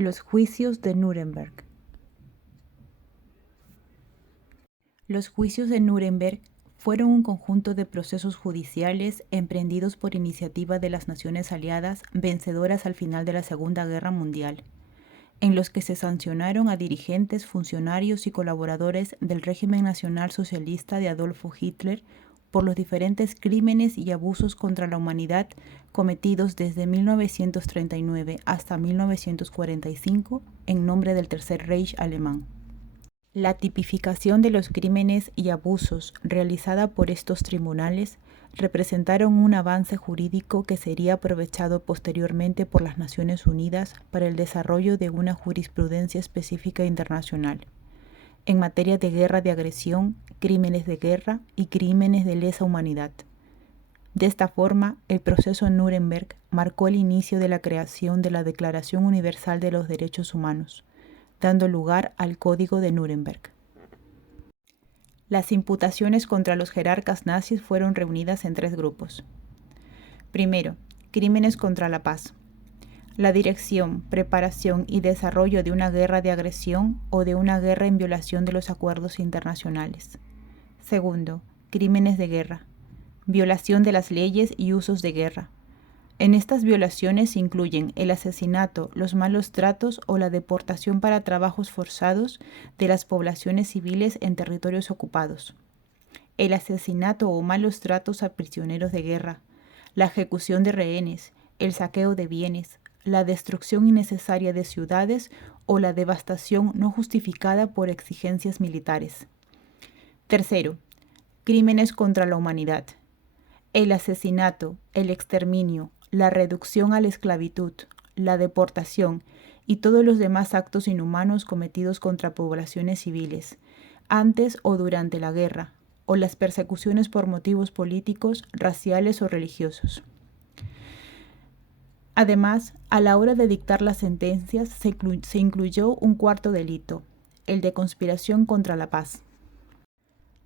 Los juicios de Nuremberg. Los juicios de Nuremberg fueron un conjunto de procesos judiciales emprendidos por iniciativa de las naciones aliadas vencedoras al final de la Segunda Guerra Mundial, en los que se sancionaron a dirigentes, funcionarios y colaboradores del régimen nacional socialista de Adolfo Hitler por los diferentes crímenes y abusos contra la humanidad cometidos desde 1939 hasta 1945 en nombre del Tercer Reich alemán. La tipificación de los crímenes y abusos realizada por estos tribunales representaron un avance jurídico que sería aprovechado posteriormente por las Naciones Unidas para el desarrollo de una jurisprudencia específica internacional en materia de guerra de agresión, crímenes de guerra y crímenes de lesa humanidad. De esta forma, el proceso Nuremberg marcó el inicio de la creación de la Declaración Universal de los Derechos Humanos, dando lugar al Código de Nuremberg. Las imputaciones contra los jerarcas nazis fueron reunidas en 3 grupos. Primero, crímenes contra la paz. La dirección, preparación y desarrollo de una guerra de agresión o de una guerra en violación de los acuerdos internacionales. Segundo, crímenes de guerra. Violación de las leyes y usos de guerra. En estas violaciones se incluyen el asesinato, los malos tratos o la deportación para trabajos forzados de las poblaciones civiles en territorios ocupados, el asesinato o malos tratos a prisioneros de guerra, la ejecución de rehenes, el saqueo de bienes, la destrucción innecesaria de ciudades o la devastación no justificada por exigencias militares. Tercero, crímenes contra la humanidad. El asesinato, el exterminio, la reducción a la esclavitud, la deportación y todos los demás actos inhumanos cometidos contra poblaciones civiles, antes o durante la guerra, o las persecuciones por motivos políticos, raciales o religiosos. Además, a la hora de dictar las sentencias se incluyó un cuarto delito, el de conspiración contra la paz.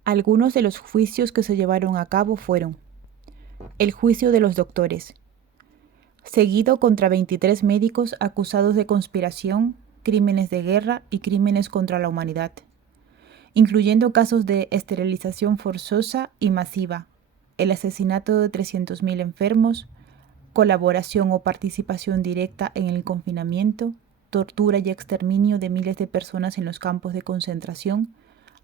Algunos de los juicios que se llevaron a cabo fueron: el juicio de los doctores, seguido contra 23 médicos acusados de conspiración, crímenes de guerra y crímenes contra la humanidad, incluyendo casos de esterilización forzosa y masiva, el asesinato de 300.000 enfermos, colaboración o participación directa en el confinamiento, tortura y exterminio de miles de personas en los campos de concentración,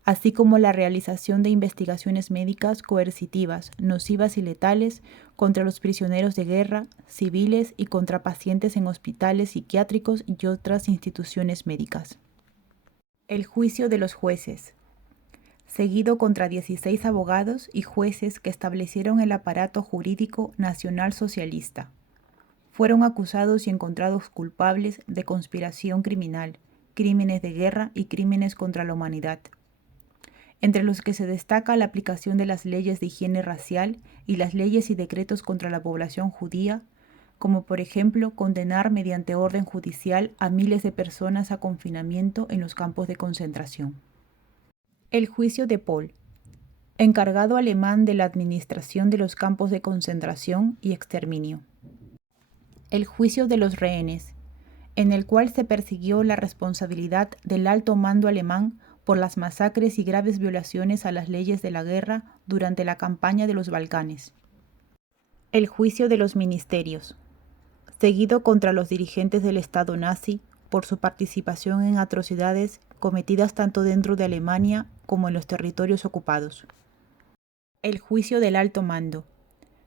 así como la realización de investigaciones médicas coercitivas, nocivas y letales contra los prisioneros de guerra, civiles y contra pacientes en hospitales psiquiátricos y otras instituciones médicas. El juicio de los jueces, seguido contra 16 abogados y jueces que establecieron el aparato jurídico nacional socialista. Fueron acusados y encontrados culpables de conspiración criminal, crímenes de guerra y crímenes contra la humanidad, entre los que se destaca la aplicación de las leyes de higiene racial y las leyes y decretos contra la población judía, como por ejemplo condenar mediante orden judicial a miles de personas a confinamiento en los campos de concentración. El juicio de Paul, encargado alemán de la administración de los campos de concentración y exterminio. El juicio de los rehenes, en el cual se persiguió la responsabilidad del alto mando alemán por las masacres y graves violaciones a las leyes de la guerra durante la campaña de los Balcanes. El juicio de los ministerios, seguido contra los dirigentes del Estado nazi por su participación en atrocidades cometidas tanto dentro de Alemania como en los territorios ocupados. El juicio del alto mando,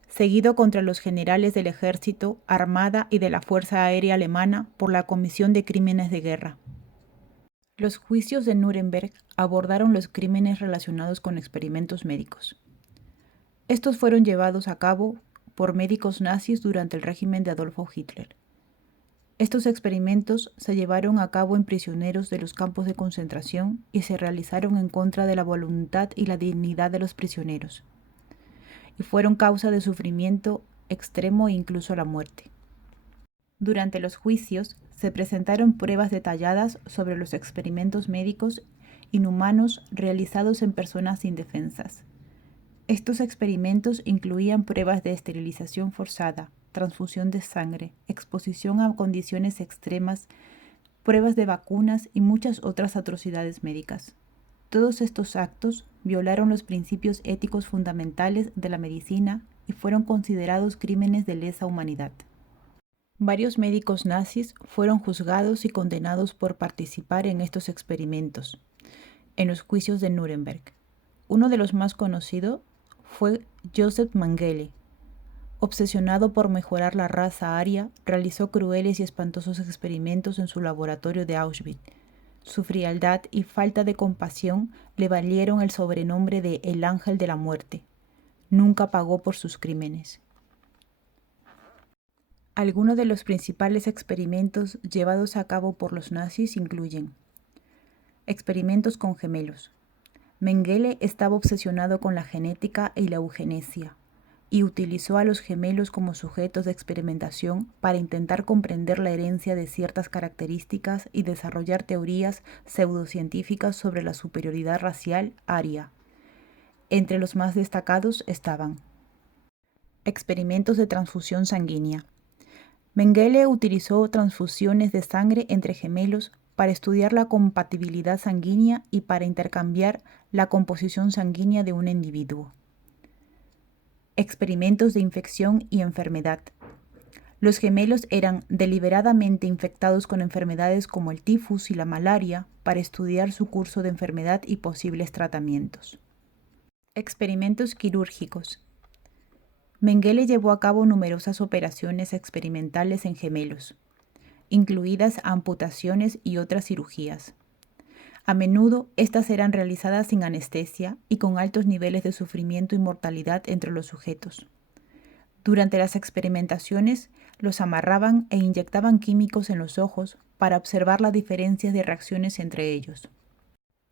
seguido contra los generales del ejército, armada y de la Fuerza Aérea Alemana por la comisión de crímenes de guerra. Los juicios de Nuremberg abordaron los crímenes relacionados con experimentos médicos. Estos fueron llevados a cabo por médicos nazis durante el régimen de Adolfo Hitler. Estos experimentos se llevaron a cabo en prisioneros de los campos de concentración y se realizaron en contra de la voluntad y la dignidad de los prisioneros, y fueron causa de sufrimiento extremo e incluso la muerte. Durante los juicios se presentaron pruebas detalladas sobre los experimentos médicos inhumanos realizados en personas indefensas. Estos experimentos incluían pruebas de esterilización forzada, transfusión de sangre, exposición a condiciones extremas pruebas de vacunas y muchas otras atrocidades médicas. Todos estos actos violaron los principios éticos fundamentales de la medicina y fueron considerados crímenes de lesa humanidad. Varios médicos nazis fueron juzgados y condenados por participar en estos experimentos, en los juicios de Nuremberg. Uno de los más conocidos fue Joseph Mengele. Obsesionado por mejorar la raza aria, realizó crueles y espantosos experimentos en su laboratorio de Auschwitz. Su frialdad y falta de compasión le valieron el sobrenombre de El Ángel de la Muerte. Nunca pagó por sus crímenes. Algunos de los principales experimentos llevados a cabo por los nazis incluyen experimentos con gemelos. Mengele estaba obsesionado con la genética y la eugenesia, y utilizó a los gemelos como sujetos de experimentación para intentar comprender la herencia de ciertas características y desarrollar teorías pseudocientíficas sobre la superioridad racial aria. Entre los más destacados estaban experimentos de transfusión sanguínea. Mengele utilizó transfusiones de sangre entre gemelos para estudiar la compatibilidad sanguínea y para intercambiar la composición sanguínea de un individuo. Experimentos de infección y enfermedad. Los gemelos eran deliberadamente infectados con enfermedades como el tifus y la malaria para estudiar su curso de enfermedad y posibles tratamientos. Experimentos quirúrgicos. Mengele llevó a cabo numerosas operaciones experimentales en gemelos, incluidas amputaciones y otras cirugías. A menudo, estas eran realizadas sin anestesia y con altos niveles de sufrimiento y mortalidad entre los sujetos. Durante las experimentaciones, los amarraban e inyectaban químicos en los ojos para observar las diferencias de reacciones entre ellos.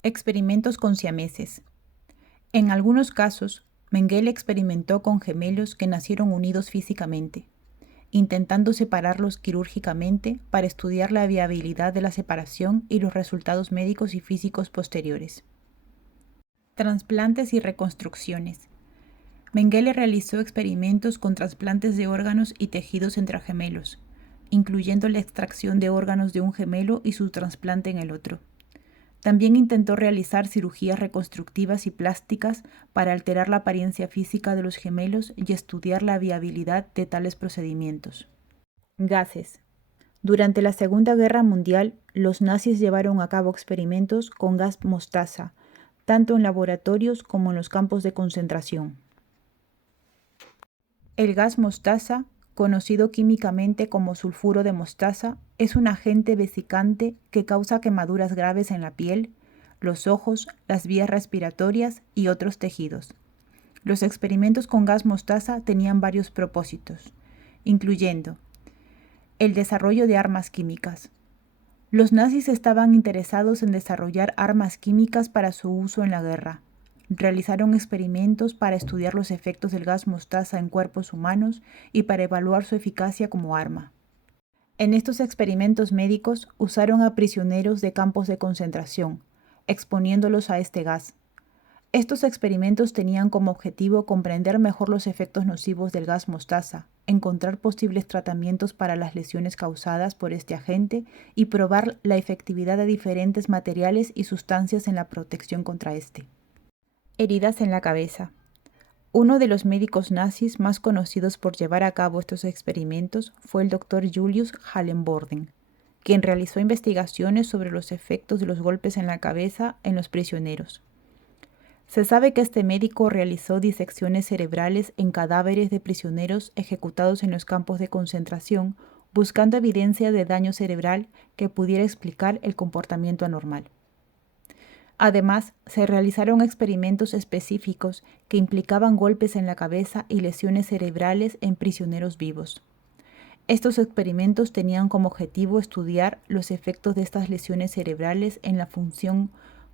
Experimentos con siameses. En algunos casos, Mengele experimentó con gemelos que nacieron unidos físicamente, intentando separarlos quirúrgicamente para estudiar la viabilidad de la separación y los resultados médicos y físicos posteriores. Trasplantes y reconstrucciones. Mengele realizó experimentos con trasplantes de órganos y tejidos entre gemelos, incluyendo la extracción de órganos de un gemelo y su trasplante en el otro. También intentó realizar cirugías reconstructivas y plásticas para alterar la apariencia física de los gemelos y estudiar la viabilidad de tales procedimientos. Gases. Durante la Segunda Guerra Mundial, los nazis llevaron a cabo experimentos con gas mostaza, tanto en laboratorios como en los campos de concentración. El gas mostaza, conocido químicamente como sulfuro de mostaza, es un agente vesicante que causa quemaduras graves en la piel, los ojos, las vías respiratorias y otros tejidos. Los experimentos con gas mostaza tenían varios propósitos, incluyendo el desarrollo de armas químicas. Los nazis estaban interesados en desarrollar armas químicas para su uso en la guerra. Realizaron experimentos para estudiar los efectos del gas mostaza en cuerpos humanos y para evaluar su eficacia como arma. En estos experimentos médicos usaron a prisioneros de campos de concentración, exponiéndolos a este gas. Estos experimentos tenían como objetivo comprender mejor los efectos nocivos del gas mostaza, encontrar posibles tratamientos para las lesiones causadas por este agente y probar la efectividad de diferentes materiales y sustancias en la protección contra este. Heridas en la cabeza. Uno de los médicos nazis más conocidos por llevar a cabo estos experimentos fue el Dr. Julius Hallenborden, quien realizó investigaciones sobre los efectos de los golpes en la cabeza en los prisioneros. Se sabe que este médico realizó disecciones cerebrales en cadáveres de prisioneros ejecutados en los campos de concentración, buscando evidencia de daño cerebral que pudiera explicar el comportamiento anormal. Además, se realizaron experimentos específicos que implicaban golpes en la cabeza y lesiones cerebrales en prisioneros vivos. Estos experimentos tenían como objetivo estudiar los efectos de estas lesiones cerebrales en la función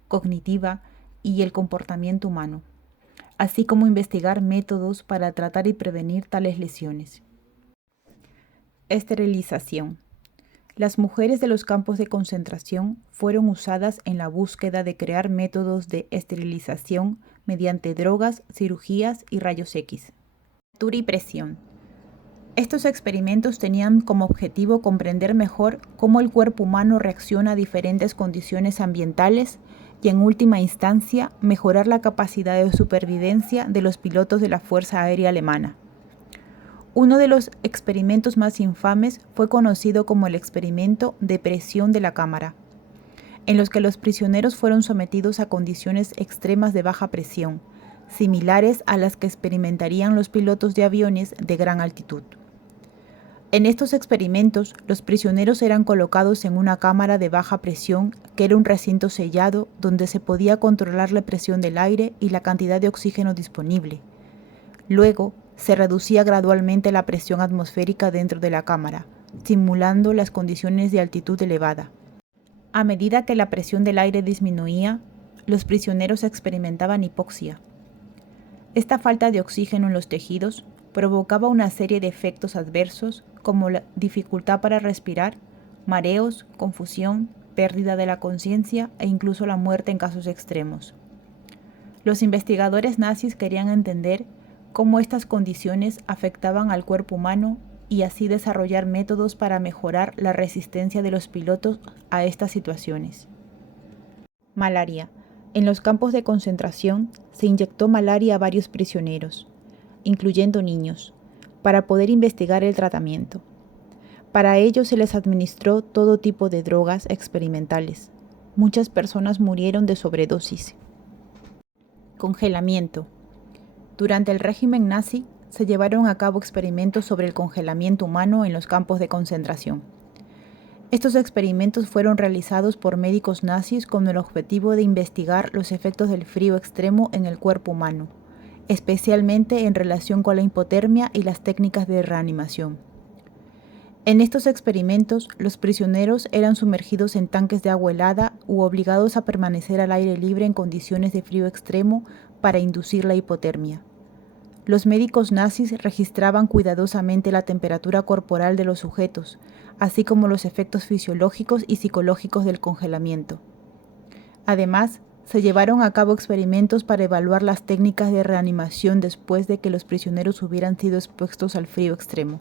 cognitiva y el comportamiento humano, así como investigar métodos para tratar y prevenir tales lesiones. Esterilización. Las mujeres de los campos de concentración fueron usadas en la búsqueda de crear métodos de esterilización mediante drogas, cirugías y rayos X. Tortura y presión. Estos experimentos tenían como objetivo comprender mejor cómo el cuerpo humano reacciona a diferentes condiciones ambientales y, en última instancia, mejorar la capacidad de supervivencia de los pilotos de la Fuerza Aérea Alemana. Uno de los experimentos más infames fue conocido como el experimento de presión de la cámara, en los que los prisioneros fueron sometidos a condiciones extremas de baja presión, similares a las que experimentarían los pilotos de aviones de gran altitud. En estos experimentos, los prisioneros eran colocados en una cámara de baja presión, que era un recinto sellado donde se podía controlar la presión del aire y la cantidad de oxígeno disponible. Luego, se reducía gradualmente la presión atmosférica dentro de la cámara, simulando las condiciones de altitud elevada. A medida que la presión del aire disminuía, los prisioneros experimentaban hipoxia. Esta falta de oxígeno en los tejidos provocaba una serie de efectos adversos como la dificultad para respirar, mareos, confusión, pérdida de la conciencia e incluso la muerte en casos extremos. Los investigadores nazis querían entender cómo estas condiciones afectaban al cuerpo humano y así desarrollar métodos para mejorar la resistencia de los pilotos a estas situaciones. Malaria. En los campos de concentración se inyectó malaria a varios prisioneros, incluyendo niños, para poder investigar el tratamiento. Para ello se les administró todo tipo de drogas experimentales. Muchas personas murieron de sobredosis. Congelamiento. Durante el régimen nazi se llevaron a cabo experimentos sobre el congelamiento humano en los campos de concentración. Estos experimentos fueron realizados por médicos nazis con el objetivo de investigar los efectos del frío extremo en el cuerpo humano, especialmente en relación con la hipotermia y las técnicas de reanimación. En estos experimentos, los prisioneros eran sumergidos en tanques de agua helada u obligados a permanecer al aire libre en condiciones de frío extremo para inducir la hipotermia. Los médicos nazis registraban cuidadosamente la temperatura corporal de los sujetos, así como los efectos fisiológicos y psicológicos del congelamiento. Además, se llevaron a cabo experimentos para evaluar las técnicas de reanimación después de que los prisioneros hubieran sido expuestos al frío extremo.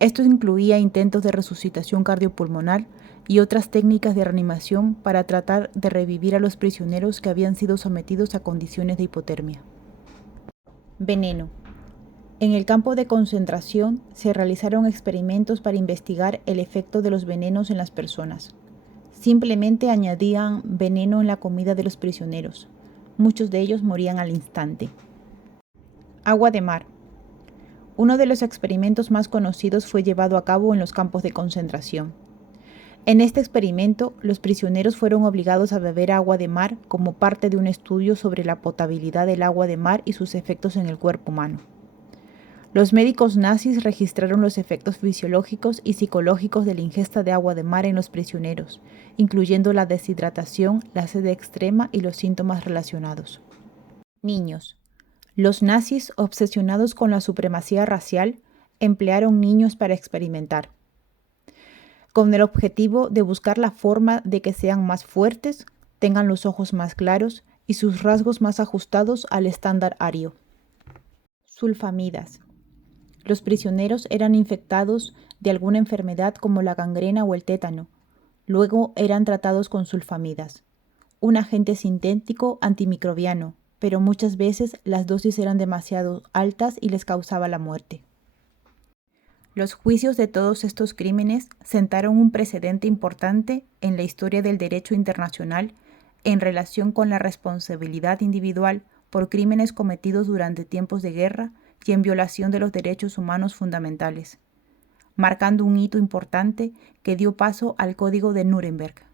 Esto incluía intentos de resucitación cardiopulmonar y otras técnicas de reanimación para tratar de revivir a los prisioneros que habían sido sometidos a condiciones de hipotermia. Veneno. En el campo de concentración se realizaron experimentos para investigar el efecto de los venenos en las personas. Simplemente añadían veneno en la comida de los prisioneros. Muchos de ellos morían al instante. Agua de mar. Uno de los experimentos más conocidos fue llevado a cabo en los campos de concentración. En este experimento, los prisioneros fueron obligados a beber agua de mar como parte de un estudio sobre la potabilidad del agua de mar y sus efectos en el cuerpo humano. Los médicos nazis registraron los efectos fisiológicos y psicológicos de la ingesta de agua de mar en los prisioneros, incluyendo la deshidratación, la sed extrema y los síntomas relacionados. Niños. Los nazis, obsesionados con la supremacía racial, emplearon niños para experimentar, con el objetivo de buscar la forma de que sean más fuertes, tengan los ojos más claros y sus rasgos más ajustados al estándar ario. Sulfamidas. Los prisioneros eran infectados de alguna enfermedad como la gangrena o el tétano. Luego eran tratados con sulfamidas, un agente sintético antimicrobiano, pero muchas veces las dosis eran demasiado altas y les causaba la muerte. Los juicios de todos estos crímenes sentaron un precedente importante en la historia del derecho internacional en relación con la responsabilidad individual por crímenes cometidos durante tiempos de guerra y en violación de los derechos humanos fundamentales, marcando un hito importante que dio paso al Código de Nuremberg.